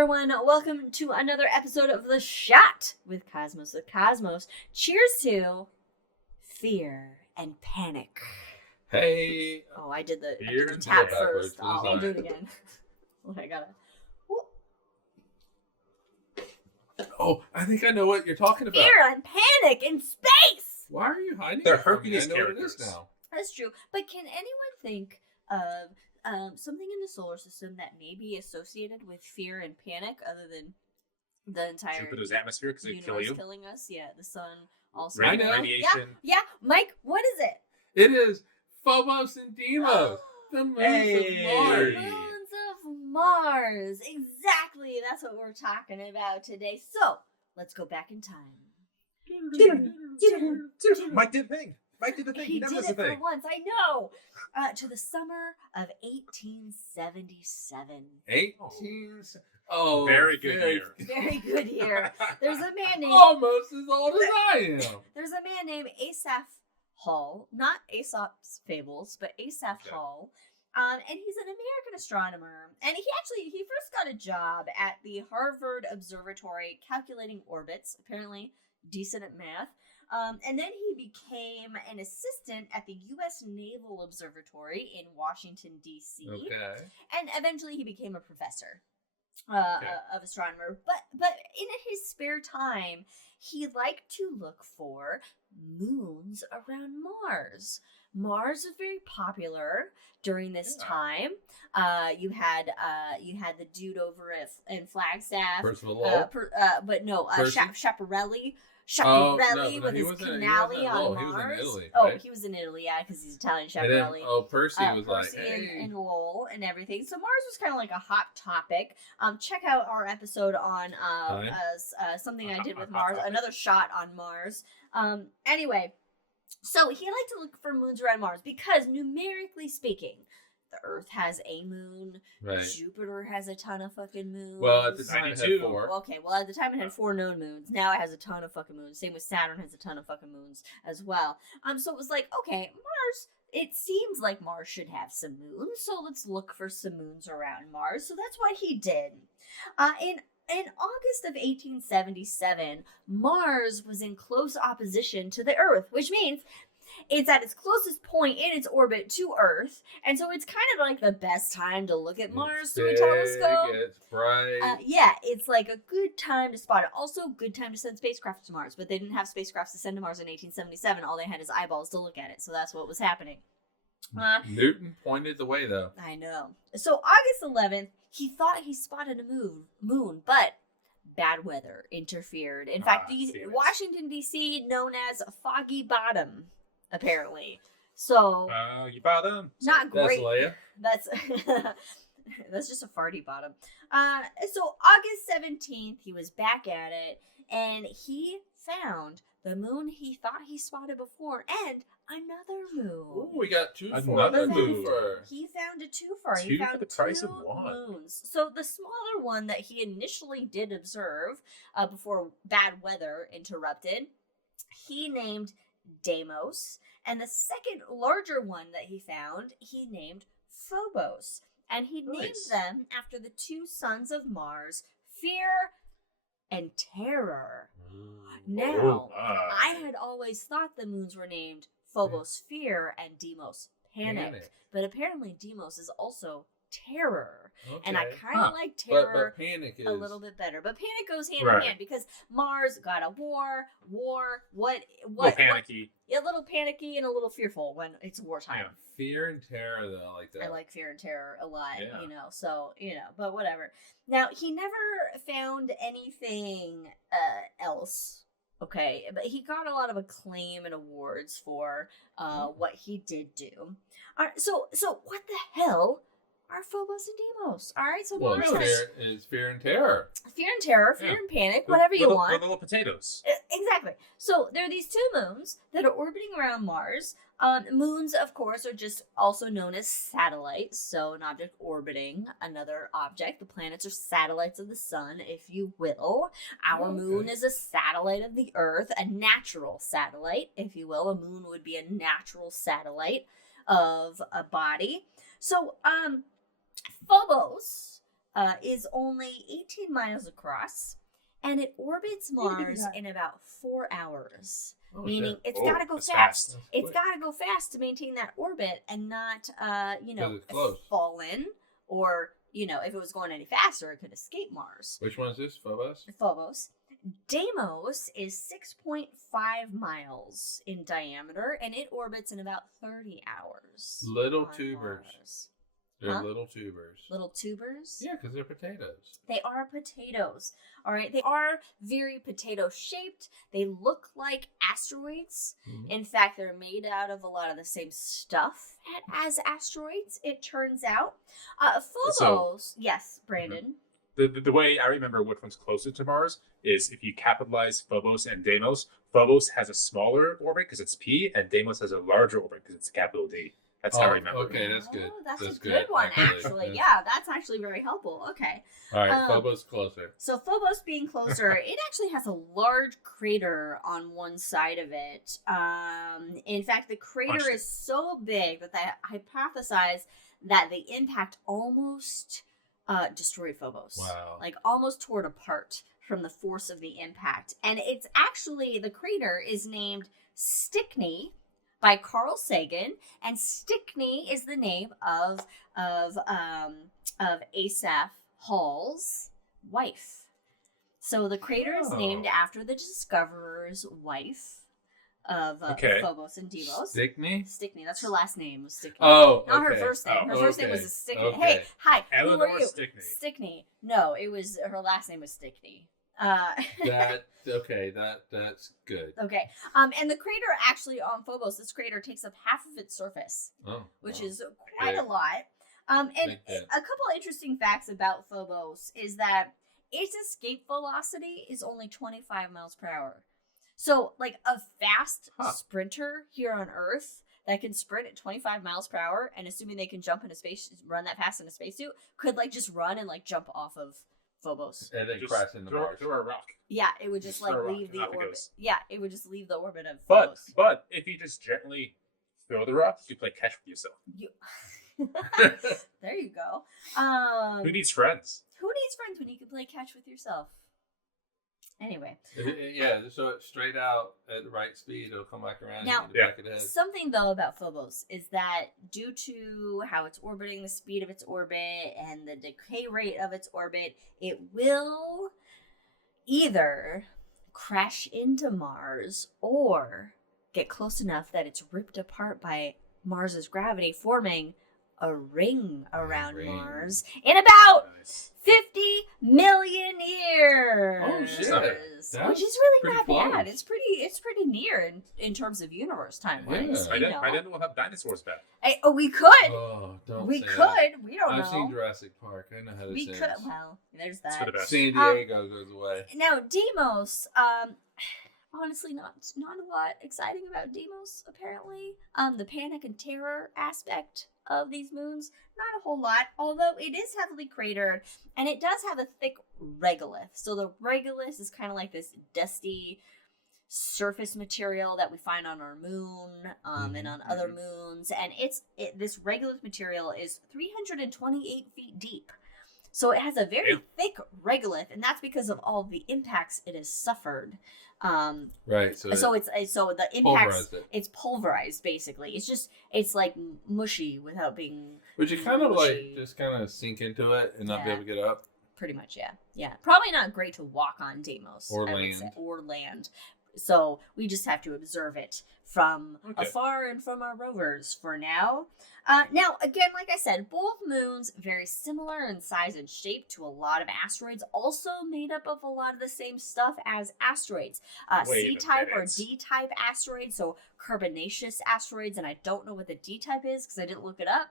everyone, welcome to another episode of The Shot with Cosmos the Cosmos. Cheers to fear and panic. Hey. Oh, I did the Fear tap and first. backwards, I'll do it again. I gotta. Oh, I think I know what you're talking about. Fear and panic in space! Why are you hiding They're it from me? I Hercules know what it characters. is now. That's true. But can anyone think of something in the solar system that may be associated with fear and panic other than the entire Jupiter's atmosphere because it'd kill universe you. killing us? Yeah, the sun also. I know. Radiation. Yeah, Mike, what is it? It is Phobos and Deimos, the moons Hey. of Mars. The moons of Mars. Exactly. That's what we're talking about today. So, let's go back in time. Mike did the thing. He Never did does it the for thing. once. I know. To the summer of 1877. 18. Oh, Very good year. Very good year. There's a man named Almost as old as I am. There's a man named Asaph Hall, not Aesop's Fables, but Asaph Yeah. Hall. And he's an American astronomer. And he first got a job at the Harvard Observatory calculating orbits, apparently decent at math. And then he became an assistant at the U.S. Naval Observatory in Washington, D.C. Okay. And eventually he became a professor of astronomer. But in his spare time, he liked to look for moons around Mars. Mars was very popular during this time. You had the dude over in Flagstaff. Percival. Schiaparelli. Oh, Schiaparelli no, with he his wasn't- he canale wasn't on Lowell, Mars. he was in Italy, Oh, right? he was in Italy, yeah, because he's Italian. And then, Schiaparelli. Percy was Percy like, hey. and Lowell and everything. So Mars was kind of like a hot topic. Check out our episode on something I did with Mars, another shot on Mars. Anyway, so he liked to look for moons around Mars because numerically speaking, the Earth has a moon. Right. Jupiter has a ton of fucking moons. Well, at the time it had 92. 4. Okay, well, at the time it had 4 known moons. Now it has a ton of fucking moons. Same with Saturn has a ton of fucking moons as well. So it was like, okay, Mars, it seems like Mars should have some moons, so let's look for some moons around Mars. So that's what he did. In August of 1877, Mars was in close opposition to the Earth, which means it's at its closest point in its orbit to Earth, and so it's kind of like the best time to look at Mars through a telescope. It's bright. Yeah, it's like a good time to spot it. Also, good time to send spacecraft to Mars, but they didn't have spacecrafts to send to Mars in 1877. All they had is eyeballs to look at it, so that's what was happening. Newton pointed the way, though. I know. So August 11th, he thought he spotted a moon, but bad weather interfered. In fact, Washington, D.C., known as Foggy Bottom, apparently. So, You bottom. not great. That's Leia. That's just a farty bottom. So August 17th, he was back at it, and he found the moon he thought he spotted before, and another moon. Ooh, we got 2 for Another the moon. twofer. He found a twofer. He Two found for the price of 2 one. moons. So the smaller one that he initially did observe before bad weather interrupted, he named Deimos. And the second larger one that he found, he named Phobos. And he named them after the 2 sons of Mars, Fear and Terror. Now, I had always thought the moons were named Phobos, Fear, and Deimos, Panic. But apparently Deimos is also Terror. Okay. And I kind of like Terror but Panic is a little bit better. But Panic goes hand in hand because Mars got a war, what, panicky. a little panicky and a little fearful when it's wartime. Yeah. Fear and Terror, though. I like that. I like Fear and Terror a lot, Yeah. so, but whatever. Now, he never found anything else, okay? But he got a lot of acclaim and awards for what he did do. All right, so what the hell are Phobos and Deimos? All right, so Mars has Fear and Terror. Fear and Terror, Fear and Panic, whatever you want. Little potatoes. Exactly. So there are these 2 moons that are orbiting around Mars. Moons, of course, are just also known as satellites. So an object orbiting another object. The planets are satellites of the sun, if you will. Our moon is a satellite of the Earth, a natural satellite, if you will. A moon would be a natural satellite of a body. So, Phobos is only 18 miles across, and it orbits Mars in about 4 hours. Oh, Meaning shit. it's Oh, got to go that's fast. fast. It's quick. got to go fast to maintain that orbit and not, 'Cause it's close. fall in, or if it was going any faster, it could escape Mars. Which one is this, Phobos? Phobos. Deimos is 6.5 miles in diameter, and it orbits in about 30 hours. Little on tubers. Mars. They're Huh? little tubers. Little tubers? Yeah, because they're potatoes. They are potatoes. All right. They are very potato shaped. They look like asteroids. Mhm. In fact, they're made out of a lot of the same stuff as asteroids, it turns out. Phobos. Yes, Brandon. The way I remember which one's closer to Mars is if you capitalize Phobos and Deimos. Phobos has a smaller orbit because it's P, and Deimos has a larger orbit because it's capital D. That's how I remember. Okay, that's good. Oh, that's a That's good one, actually. actually. Yeah. Yeah, that's actually very helpful. Okay. All right, Um, Phobos closer. So Phobos being closer, it actually has a large crater on one side of it. In fact, the crater Punched it. is so big that they hypothesize that the impact almost destroyed Phobos. Wow. Like almost tore it apart from the force of the impact. And it's actually, the crater is named Stickney by Carl Sagan, and Stickney is the name of Asaph Hall's wife. So the crater is named after the discoverer's wife of Okay. Phobos and Deimos. Stickney? Stickney. That's her last name, was Stickney. Oh, Not her okay. first name. Her Oh, first name okay. was a Stickney. Okay. Hey, hi. Who Eleanor are you? Stickney. Stickney. No, it was her last name was Stickney. That's good. Okay. And the crater actually on Phobos, this crater takes up half of its surface, Oh, which wow. is quite Big. a lot. And Big hit. a couple interesting facts about Phobos is that its escape velocity is only 25 miles per hour. So, like a fast sprinter here on Earth that can sprint at 25 miles per hour, and assuming they can jump in a space, run that fast in a spacesuit, could like just run and like jump off of Phobos. And then Just crash into Mars. throw a rock. Yeah, it would just Just like throw a rock leave and the off it orbit. goes. Yeah, it would just leave the orbit of But Phobos. if you just gently throw the rock, you play catch with yourself. You... there you go. Who needs friends? Who needs friends when you can play catch with yourself? Anyway, Yeah, so it's straight out at the right speed, it'll come back around Now- and hit the back of the head. something though about Phobos is that due to how it's orbiting, the speed of its orbit, and the decay rate of its orbit, it will either crash into Mars or get close enough that it's ripped apart by Mars's gravity, forming a ring around ring. Mars in about Nice. 50 million years. Oh, shit. That's Which is really pretty not close. bad. It's pretty near in terms of universe timelines. Yeah. I you didn't, know. I didn't know have dinosaurs back. We could. Oh, don't We say could. that. We don't I've know. seen Jurassic Park. I know how this We ends. could. Well, there's It's for that. the best. San Diego goes away. Now, Deimos. Honestly, not a lot exciting about Deimos. Apparently, the panic and terror aspect of these moons, not a whole lot. Although it is heavily cratered, and it does have a thick regolith. So the regolith is kind of like this dusty surface material that we find on our moon and on other moons, and this regolith material is 328 feet deep. So it has a very thick regolith, and that's because of all the impacts it has suffered. Right. So The impacts, pulverized it. it's pulverized basically. It's like mushy without being. But you kind of mushy. like just kind of sink into it and not be Yeah. able to get up. Pretty much, yeah. Probably not great to walk on Deimos Or I would land. say, or land. So we just have to observe it from Okay. afar and from our rovers for now. Now, again, like I said, both moons very similar in size and shape to a lot of asteroids, also made up of a lot of the same stuff as asteroids. Wait a C-type or minute. D-type asteroids, so carbonaceous asteroids, and I don't know what the D-type is because I didn't look it up.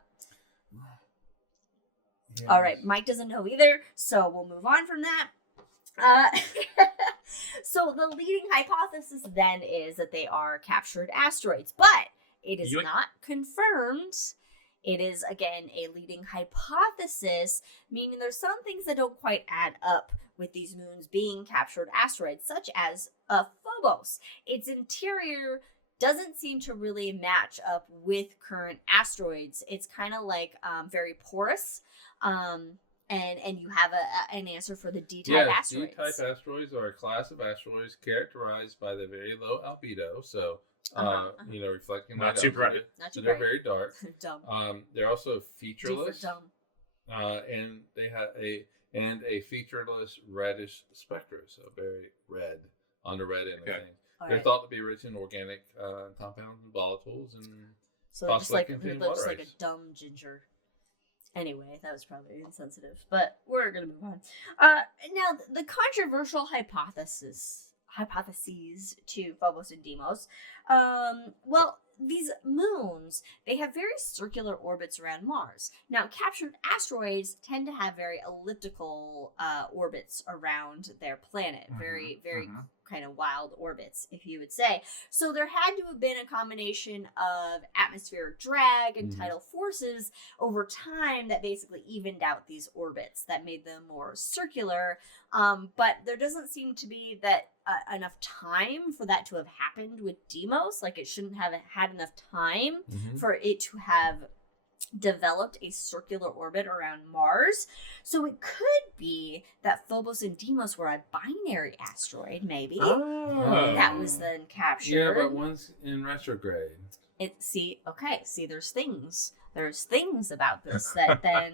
Yes. All right, Mike doesn't know either, so we'll move on from that. So the leading hypothesis then is that they are captured asteroids, but it is You- not confirmed. It is, again, a leading hypothesis, meaning there's some things that don't quite add up with these moons being captured asteroids, such as Phobos. Its interior doesn't seem to really match up with current asteroids. It's kind of like very porous. And you have an answer for the D-type Yes, asteroids. D-type asteroids are a class of asteroids characterized by the very low albedo, so reflecting Not light too out. bright. Not too So they're bright. very dark. Dumb. They're also D for featureless, dumb. and they have a featureless reddish spectra, so very red on the red end of things. All They're right. thought to be rich in organic compounds and volatiles, and So they're just possibly like contain they're just water like a ice. dumb ginger. Anyway, that was probably insensitive, but we're gonna move on. Now the controversial hypotheses to Phobos and Deimos. Well, these moons, they have very circular orbits around Mars. Now, captured asteroids tend to have very elliptical orbits around their planet. Very kind of wild orbits, if you would say. So there had to have been a combination of atmospheric drag and tidal forces over time that basically evened out these orbits, that made them more circular. But there doesn't seem to be that enough time for that to have happened with Deimos. Like, it shouldn't have had enough time for it to have developed a circular orbit around Mars. So it could be that Phobos and Deimos were a binary asteroid, maybe. That was then captured. Yeah, but one's in retrograde. There's things about this that then,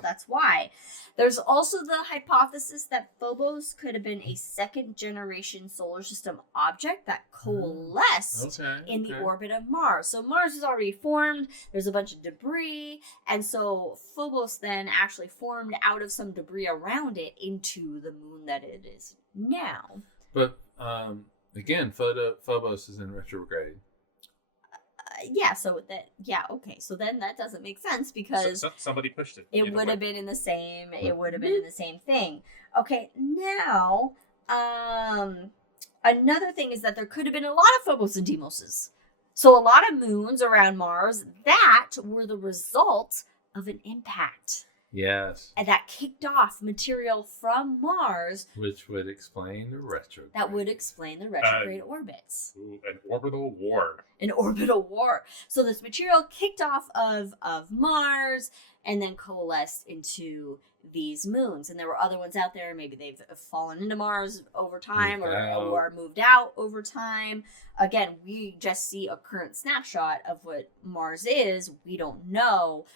that's why. There's also the hypothesis that Phobos could have been a second generation solar system object that coalesced in the orbit of Mars. So Mars is already formed, there's a bunch of debris, and so Phobos then actually formed out of some debris around it into the moon that it is now. But again, Phobos is in retrograde. So then that doesn't make sense because somebody pushed it. it would have been in the same. It would have been in the same thing. Okay, now another thing is that there could have been a lot of Phobos and Deimoses. So a lot of moons around Mars that were the result of an impact. Yes. And that kicked off material from Mars. Which would explain the retrograde. That would explain the retrograde orbits. An orbital war. An orbital war. So this material kicked off of Mars and then coalesced into these moons. And there were other ones out there. Maybe they've fallen into Mars over time or moved out over time. Again, we just see a current snapshot of what Mars is. We don't know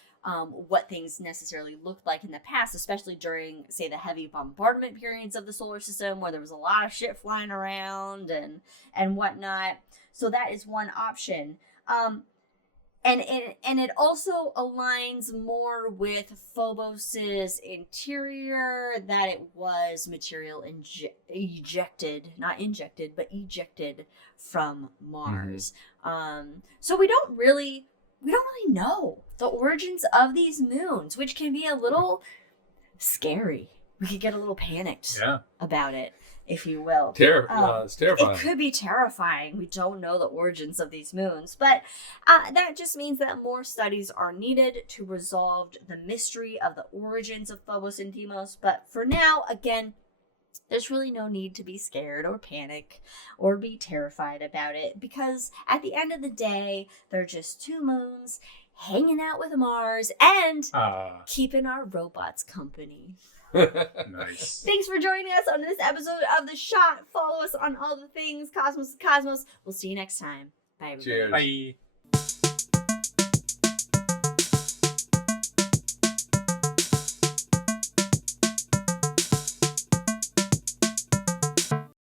what things necessarily looked like in the past, especially during, say, the heavy bombardment periods of the solar system where there was a lot of shit flying around and whatnot. So that is one option. And it also aligns more with Phobos's interior, that it was material ejected from Mars. So we don't really know the origins of these moons, which can be a little scary. We could get a little panicked about it, if you will. It's terrifying. It could be terrifying. We don't know the origins of these moons, but that just means that more studies are needed to resolve the mystery of the origins of Phobos and Deimos. But for now, again, there's really no need to be scared or panic or be terrified about it, because at the end of the day, they're just two moons hanging out with Mars and keeping our robots company. Nice. Thanks for joining us on this episode of The Shot. Follow us on all the things Cosmos to Cosmos. We'll see you next time. Bye, everybody. Cheers. Bye.